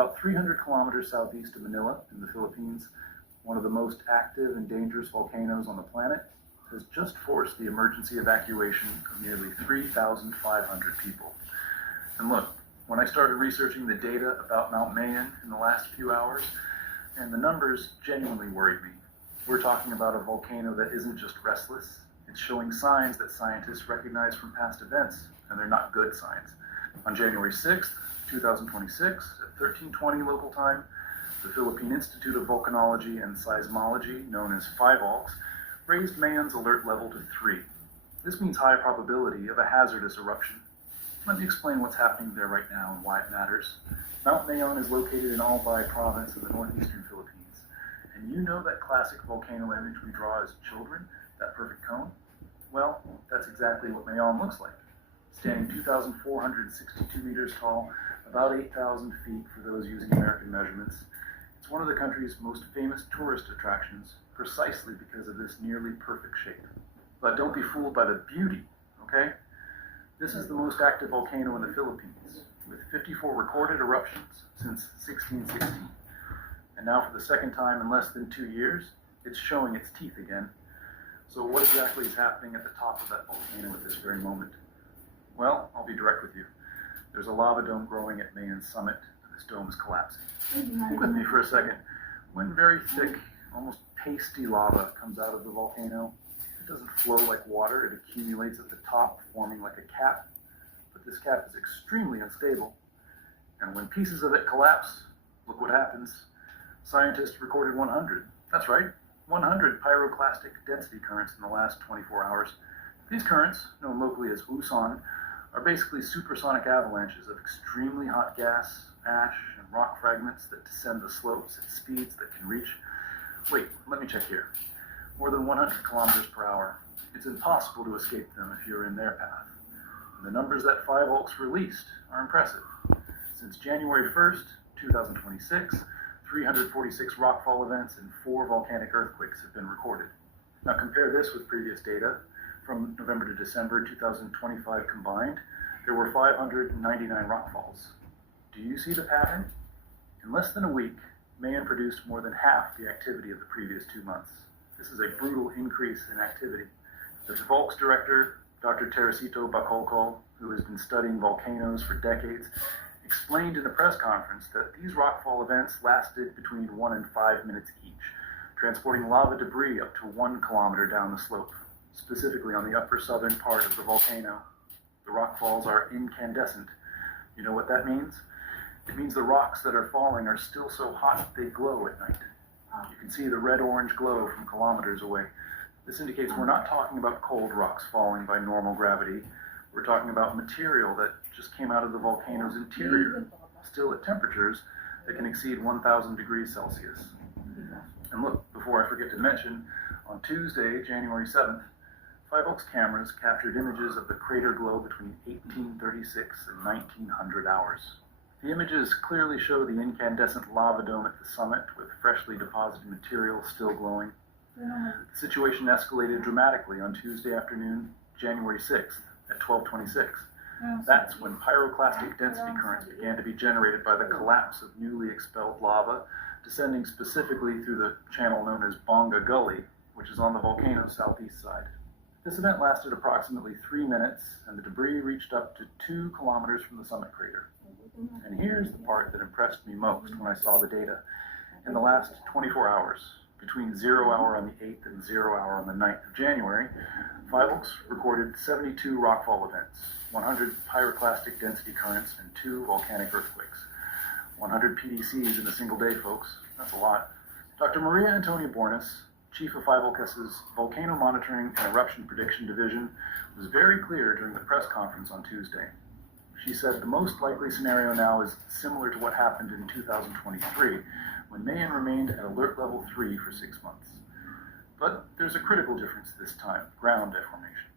About 300 kilometers southeast of Manila in the Philippines, one of the most active and dangerous volcanoes on the planet has just forced the emergency evacuation of nearly 3,500 people. And look, when I started researching the data about Mount Mayon in the last few hours, and the numbers genuinely worried me. We're talking about a volcano that isn't just restless, it's showing signs that scientists recognize from past events, and they're not good signs. On January 6th, 2026, at 13:20 local time, the Philippine Institute of Volcanology and Seismology, known as PHIVOLCS, raised Mayon's alert level to 3. This means high probability of a hazardous eruption. Let me explain what's happening there right now and why it matters. Mount Mayon is located in Albay province in the northeastern Philippines. And you know that classic volcano image we draw as children, that perfect cone? Well, that's exactly what Mayon looks like. Standing 2,462 meters tall, about 8,000 feet for those using American measurements. It's one of the country's most famous tourist attractions, precisely because of this nearly perfect shape. But don't be fooled by the beauty, okay? This is the most active volcano in the Philippines, with 54 recorded eruptions since 1616. And now for the second time in less than 2 years, it's showing its teeth again. So what exactly is happening at the top of that volcano at this very moment? Well, I'll be direct with you. There's a lava dome growing at Mayon's summit, and this dome is collapsing. Think with me for a second. When very thick, almost pasty lava comes out of the volcano, it doesn't flow like water, it accumulates at the top, forming like a cap. But this cap is extremely unstable. And when pieces of it collapse, look what happens. Scientists recorded 100. That's right, 100 pyroclastic density currents in the last 24 hours. These currents, known locally as Uson, are basically supersonic avalanches of extremely hot gas, ash, and rock fragments that descend the slopes at speeds that can reach, wait, let me check here, more than 100 kilometers per hour. It's impossible to escape them if you're in their path. And the numbers that PHIVOLCS released are impressive. Since January 1st, 2026, 346 rockfall events and 4 volcanic earthquakes have been recorded. Now compare this with previous data. From November to December 2025 combined, there were 599 rockfalls. Do you see the pattern? In less than a week, Mayon produced more than half the activity of the previous 2 months. This is a brutal increase in activity. The PHIVOLCS director, Dr. Teresito Bacolcol, who has been studying volcanoes for decades, explained in a press conference that these rockfall events lasted between 1 and 5 minutes each, transporting lava debris up to 1 kilometer down the slope, specifically on the upper southern part of the volcano. The rockfalls are incandescent. You know what that means? It means the rocks that are falling are still so hot they glow at night. You can see the red-orange glow from kilometers away. This indicates we're not talking about cold rocks falling by normal gravity. We're talking about material that just came out of the volcano's interior, still at temperatures that can exceed 1,000 degrees Celsius. And look, before I forget to mention, on Tuesday, January 7th, PHIVOLCS cameras captured images of the crater glow between 1836 and 1900 hours. The images clearly show the incandescent lava dome at the summit with freshly deposited material still glowing. The situation escalated dramatically on Tuesday afternoon, January 6th at 12:26. That's when pyroclastic density currents began to be generated by the collapse of newly expelled lava, descending specifically through the channel known as Bonga Gully, which is on the volcano's southeast side. This event lasted approximately 3 minutes, and the debris reached up to 2 kilometers from the summit crater. And here's the part that impressed me most when I saw the data. In the last 24 hours, between 0 hour on the 8th and 0 hour on the 9th of January, PHIVOLCS recorded 72 rockfall events, 100 pyroclastic density currents, and 2 volcanic earthquakes. 100 PDCs in a single day, folks. That's a lot. Dr. Maria Antonia Bornes, chief of PHIVOLCS's Volcano Monitoring and Eruption Prediction Division, was very clear during the press conference on Tuesday. She said the most likely scenario now is similar to what happened in 2023, when Mayon remained at alert level 3 for 6 months. But there's a critical difference this time: ground deformation.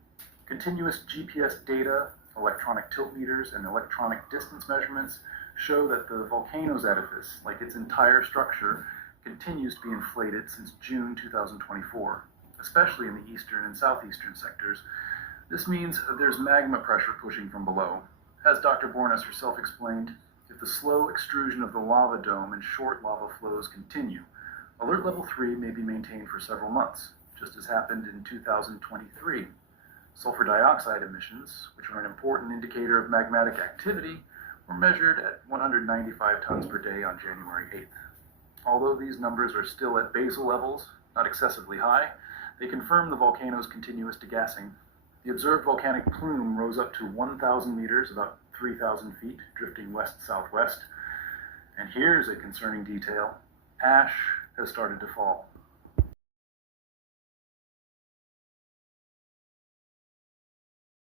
Continuous GPS data, electronic tilt meters, and electronic distance measurements show that the volcano's edifice, like its entire structure, continues to be inflated since June 2024, especially in the eastern and southeastern sectors. This means there's magma pressure pushing from below. As Dr. Bornes herself explained, if the the slow extrusion of the lava dome and short lava flows continue, Alert Level 3 may be maintained for several months, just as happened in 2023. Sulfur dioxide emissions, which are an important indicator of magmatic activity, were measured at 195 tons per day on January 8th. Although these numbers are still at basal levels, not excessively high, they confirm the volcano's continuous degassing. The observed volcanic plume rose up to 1,000 meters, about 3,000 feet, drifting west-southwest. And here's a concerning detail. Ash has started to fall.